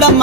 బలవంతుడమ్మ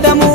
queda muy